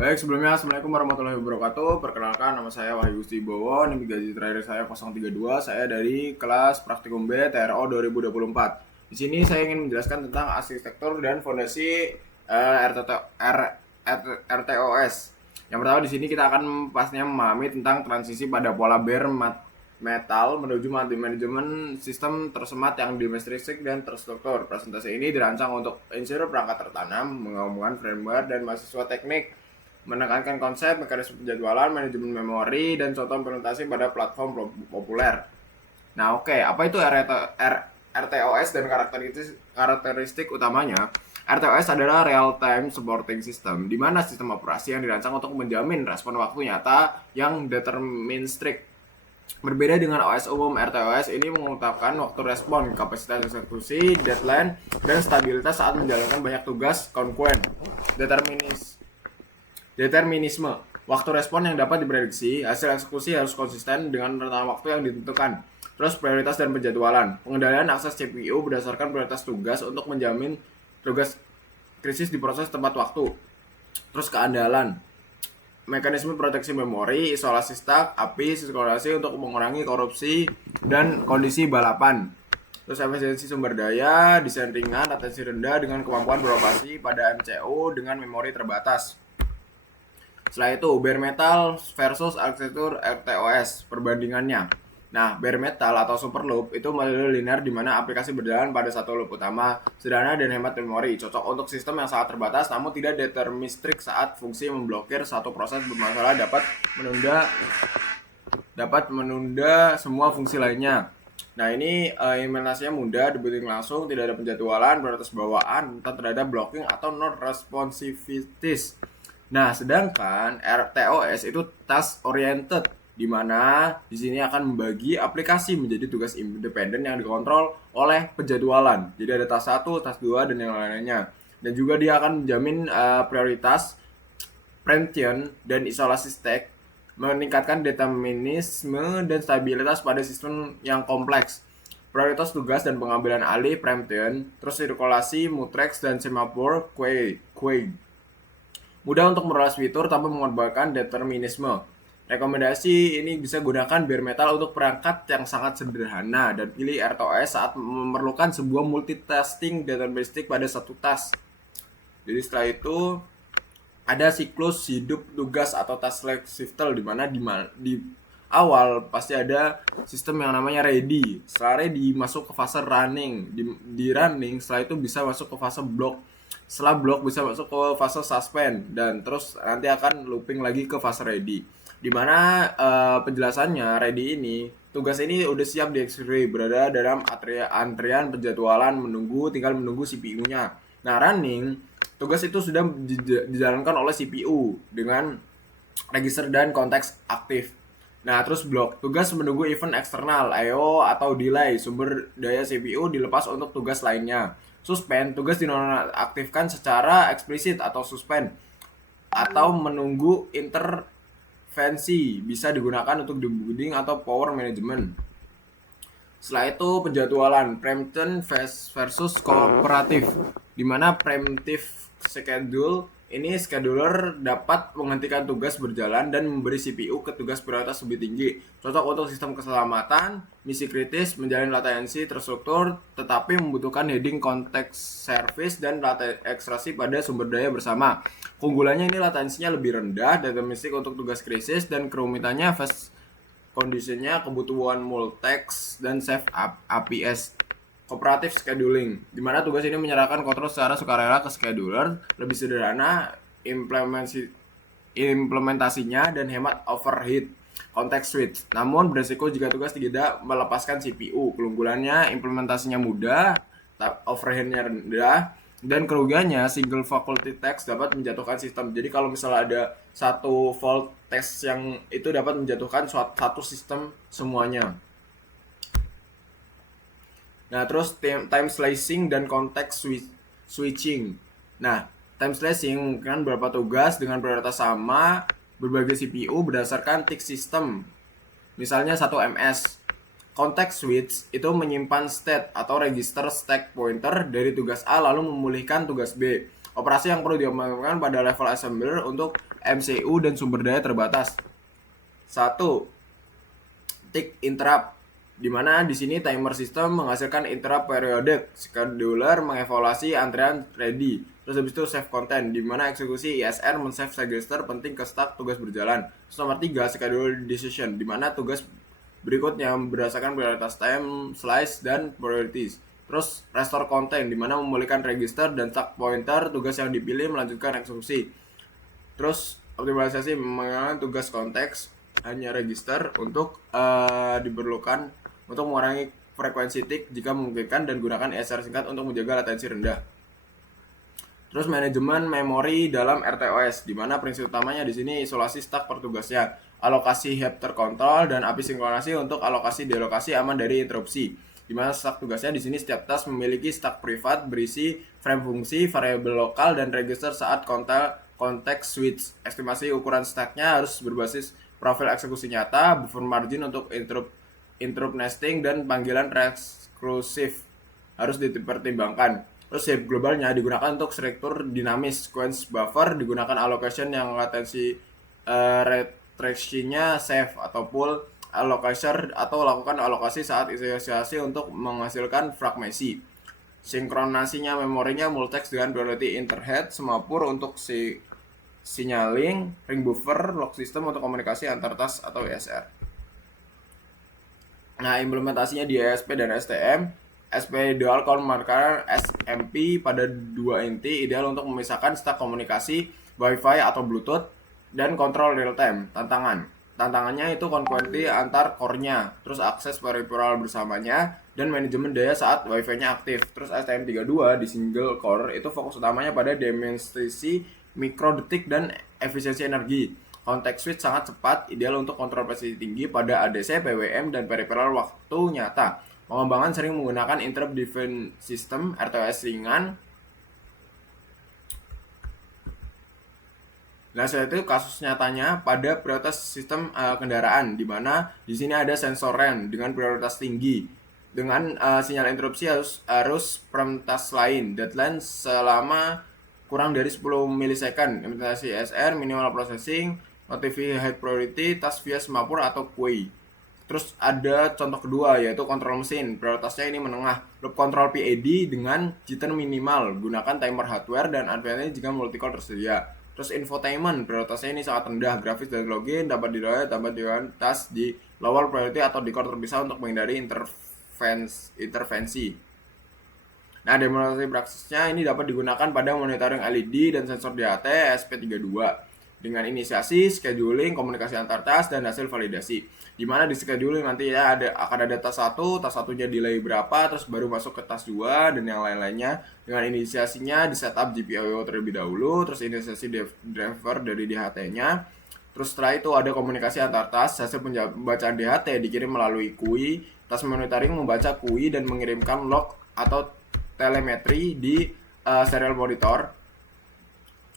Baik, sebelumnya Assalamualaikum warahmatullahi wabarakatuh. Perkenalkan, nama saya Wahyu Gustibowo. NIM gaji terakhir saya 032. Saya dari kelas Praktikum B TRO 2024. Di sini saya ingin menjelaskan tentang arsitektur dan fondasi RTOS. Yang pertama di sini kita akan pastinya memahami tentang transisi pada pola bare metal menuju manajemen sistem tersemat yang dimestristik dan terstruktur. Presentasi ini dirancang untuk insinyur perangkat tertanam, mengembangkan framework dan mahasiswa teknik, menekankan konsep, mekanisme penjadwalan, manajemen memori, dan contoh implementasi pada platform populer. Nah, oke, apa itu RTOS dan karakteristik utamanya? RTOS adalah Real Time Supporting System, di mana sistem operasi yang dirancang untuk menjamin respon waktu nyata yang deterministik. Berbeda dengan OS umum, RTOS ini mengungkapkan waktu respon, kapasitas eksekusi, deadline, dan stabilitas saat menjalankan banyak tugas konkurren. Determinisme. Waktu respon yang dapat diprediksi, hasil eksekusi harus konsisten dengan rentang waktu yang ditentukan. Terus prioritas dan penjadwalan. Pengendalian akses CPU berdasarkan prioritas tugas untuk menjamin tugas krisis diproses tepat waktu. Terus keandalan. Mekanisme proteksi memori, isolasi stack, API, sinkronisasi untuk mengurangi korupsi dan kondisi balapan. Terus efisiensi sumber daya, desain ringan, latensi rendah dengan kemampuan beroperasi pada MCU dengan memori terbatas. Setelah itu, bare metal versus arsitektur RTOS, perbandingannya. Nah, bare metal atau super loop itu model linear di mana aplikasi berjalan pada satu loop utama, sederhana dan hemat memori, cocok untuk sistem yang sangat terbatas namun tidak deterministik saat fungsi memblokir satu proses bermasalah dapat menunda semua fungsi lainnya. Nah, ini implementasinya mudah, debuting langsung, tidak ada penjadwalan, prioritas bawaan, terhadap blocking atau non responsivities. Nah, sedangkan RTOS itu task oriented, di mana di sini akan membagi aplikasi menjadi tugas independen yang dikontrol oleh penjadwalan. Jadi ada task 1, task 2 dan yang lainnya. Dan juga dia akan menjamin prioritas, preemption dan isolasi stack, meningkatkan determinisme dan stabilitas pada sistem yang kompleks. Prioritas tugas dan pengambilan alih preemption, terus sirkulasi, mutex dan semaphore queue. Mudah untuk meroleh fitur tanpa mengorbankan determinisme. Rekomendasi ini bisa gunakan bare metal untuk perangkat yang sangat sederhana dan pilih RTOS saat memerlukan sebuah multitasking deterministik pada satu task. Jadi setelah itu ada siklus hidup tugas atau task life cycle di mana di awal pasti ada sistem yang namanya ready. Setelah ready masuk ke fase running. Di running setelah itu bisa masuk ke fase block. Setelah block bisa masuk ke fase suspend dan terus nanti akan looping lagi ke fase ready. Dimana penjelasannya ready ini tugas ini udah siap di-execute, berada dalam antrian penjadwalan tinggal menunggu CPU-nya. Nah, running tugas itu sudah dijalankan oleh CPU dengan register dan konteks aktif. Nah, terus block tugas menunggu event eksternal I/O atau delay sumber daya CPU dilepas untuk tugas lainnya. Suspend tugas dinonaktifkan secara eksplisit atau suspend atau menunggu intervensi, bisa digunakan untuk debugging atau power management. Setelah itu penjadwalan preemption versus kooperatif, di mana preemptive schedule ini scheduler dapat menghentikan tugas berjalan dan memberi CPU ke tugas prioritas lebih tinggi. Cocok untuk sistem keselamatan, misi kritis, menjalin latensi terstruktur, tetapi membutuhkan heading konteks service dan ekstraksi pada sumber daya bersama. Keunggulannya ini latensinya lebih rendah, deterministik untuk tugas krisis, dan kerumitannya fast kondisinya kebutuhan multex dan save APS. Cooperative scheduling, di mana tugas ini menyerahkan kontrol secara sukarela ke scheduler, lebih sederhana implementasinya dan hemat overhead. Context switch, namun beresiko jika tugas tidak melepaskan CPU. Keunggulannya implementasinya mudah, overheadnya rendah, dan kerugiannya single faculty text dapat menjatuhkan sistem. Jadi kalau misalnya ada satu fault text yang itu dapat menjatuhkan satu sistem semuanya. Nah, terus time slicing dan context switching. Nah, time slicing kan beberapa tugas dengan prioritas sama berbagai CPU berdasarkan tick system. Misalnya 1 ms. Context switch itu menyimpan state atau register stack pointer dari tugas A lalu memulihkan tugas B. Operasi yang perlu diamankan pada level assembler untuk MCU dan sumber daya terbatas. 1. Tick interrupt, di mana di sini timer system menghasilkan interrupt periodic, scheduler mengevaluasi antrian ready. Terus habis itu save content, di mana eksekusi ISR men-save register penting ke stack tugas berjalan. Terus nomor 3, schedule decision, di mana tugas berikutnya berdasarkan prioritas time, slice, dan priorities. Terus restore content, di mana memulihkan register dan stack pointer tugas yang dipilih melanjutkan eksekusi. Terus optimalisasi mengenai tugas konteks hanya register untuk diperlukan untuk mengurangi frekuensi tick jika memungkinkan, dan gunakan ESR singkat untuk menjaga latensi rendah. Terus manajemen memori dalam RTOS, di mana prinsip utamanya di sini isolasi stack per tugasnya, alokasi heap terkontrol, dan api sinkronasi untuk alokasi delokasi aman dari interupsi. Di mana stack tugasnya di sini setiap task memiliki stack privat berisi frame fungsi, variabel lokal, dan register saat konteks switch. Estimasi ukuran stacknya harus berbasis profil eksekusi nyata, buffer margin untuk interrupt nesting, dan panggilan reklursif harus dipertimbangkan. Terus shape globalnya digunakan untuk struktur dinamis, sequence buffer digunakan allocation yang latensi retraction-nya safe atau full allocation, atau lakukan alokasi saat inisiasi untuk menghasilkan fragmentasi. Sinkronasinya memorinya multitext dengan priority interhead, semapur untuk signaling, ring buffer, lock system untuk komunikasi antar task atau ESR. Nah, implementasinya di ESP dan STM. SP dual count marker SMP pada 2 inti ideal untuk memisahkan stack komunikasi Wi-Fi atau Bluetooth dan kontrol real time. Tantangannya itu konekuensi antar core-nya, terus akses peripheral bersamanya, dan manajemen daya saat Wi-Fi-nya aktif. Terus STM32 di single core itu fokus utamanya pada demonstrasi mikrodetik dan efisiensi energi. Context switch sangat cepat, ideal untuk kontrol presisi tinggi pada ADC, PWM, dan peripheral waktu nyata. Pengembangan sering menggunakan interrupt defense system RTOS ringan. Nah, setelah itu kasus nyatanya pada prioritas sistem kendaraan, di mana di sini ada sensor REN dengan prioritas tinggi. Dengan sinyal interupsi harus prioritas lain. Deadline selama kurang dari 10 milisecond. Implementasi SR, minimal processing, notify high priority, task via semapur atau queue. Terus ada contoh kedua yaitu kontrol mesin. Prioritasnya ini menengah. Loop control PID dengan jitter minimal. Gunakan timer hardware dan advantage jika multi-core tersedia. Terus infotainment, prioritasnya ini sangat rendah. Grafis dan login dapat dengan task di lower priority atau di core terpisah untuk menghindari intervensi. Nah, demonstrasi praksisnya ini dapat digunakan pada monitoring LED dan sensor DHT SP32 dengan inisiasi, scheduling, komunikasi antar task, dan hasil validasi. Di mana di scheduling nanti ya akan ada task 1, task satunya delay berapa, terus baru masuk ke task 2 dan yang lain-lainnya. Dengan inisiasinya di setup GPIO terlebih dahulu, terus inisiasi driver dari DHT-nya. Terus setelah itu ada komunikasi antar task, hasil pembacaan DHT dikirim melalui QI, task monitoring membaca QI dan mengirimkan log atau telemetri di serial monitor.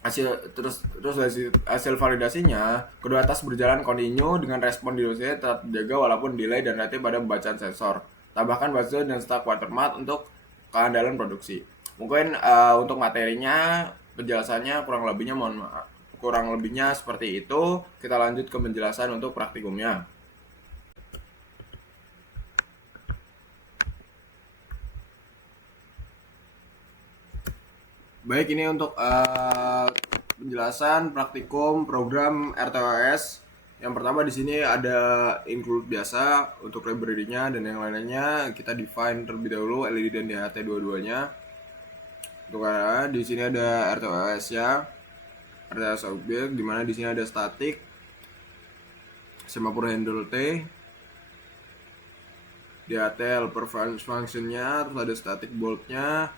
Hasil validasinya, kedua task berjalan kontinu dengan respon di dosis tetap dijaga walaupun delay dan rate pada pembacaan sensor. Tambahkan buzzer dan stack watermark untuk keandalan produksi. Mungkin untuk materinya, penjelasannya kurang lebihnya seperti itu. Kita lanjut ke penjelasan untuk praktikumnya. Baik, ini untuk penjelasan praktikum program RTOS. Yang pertama di sini ada include biasa untuk library-nya dan yang lainnya kita define terlebih dahulu LED dan DHT dua-duanya. Untuk di sini ada RTOS ya, RTOS objek, di mana di sini ada static, semapur handle T, DHT helper function-nya, terus ada static bolt-nya,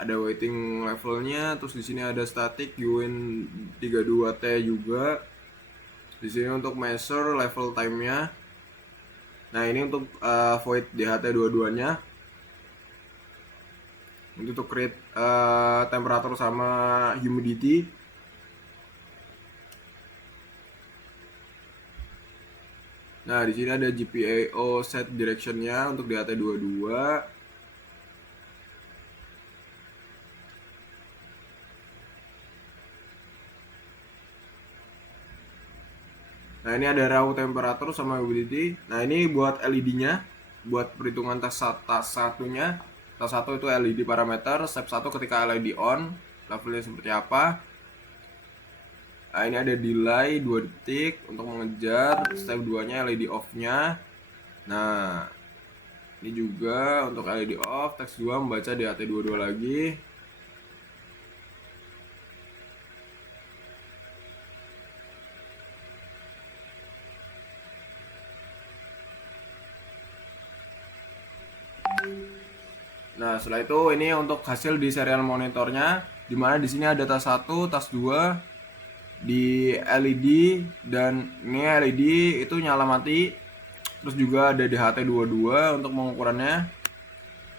ada waiting levelnya, terus di sini ada static Uin 32T juga. Di sini untuk measure level time-nya. Nah, ini untuk void DHT dua-duanya. Ini untuk create temperatur sama humidity. Nah, di sini ada GPIO set direction-nya untuk DHT 22. Nah, ini ada raw temperature sama humidity. Nah, ini buat LED-nya, buat perhitungan tas satunya. Tas satu itu LED parameter, step 1 ketika LED on, levelnya seperti apa. Nah, ini ada delay 2 detik untuk mengejar. Step 2-nya LED off-nya. Nah, ini juga untuk LED off, text 2 membaca DHT22 lagi. Nah, setelah itu ini untuk hasil di serial monitornya, dimana di sini ada tas 1, tas 2 di LED, dan ini LED itu nyala mati. Terus juga ada DHT22 untuk pengukurannya.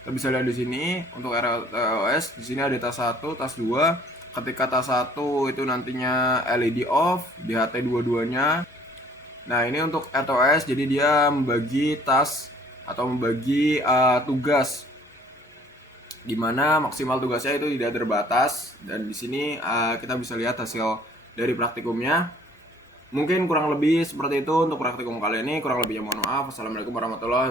Kita bisa lihat di sini untuk RLOS, di sini ada tas 1, tas 2. Ketika tas 1 itu nantinya LED off, DHT22-nya. Nah, ini untuk RTOS, jadi dia membagi tas atau membagi tugas, dimana maksimal tugasnya itu tidak terbatas. Dan di sini kita bisa lihat hasil dari praktikumnya. Mungkin kurang lebih seperti itu untuk praktikum kali ini. Kurang lebihnya mohon maaf. Assalamualaikum warahmatullahi wabarakatuh.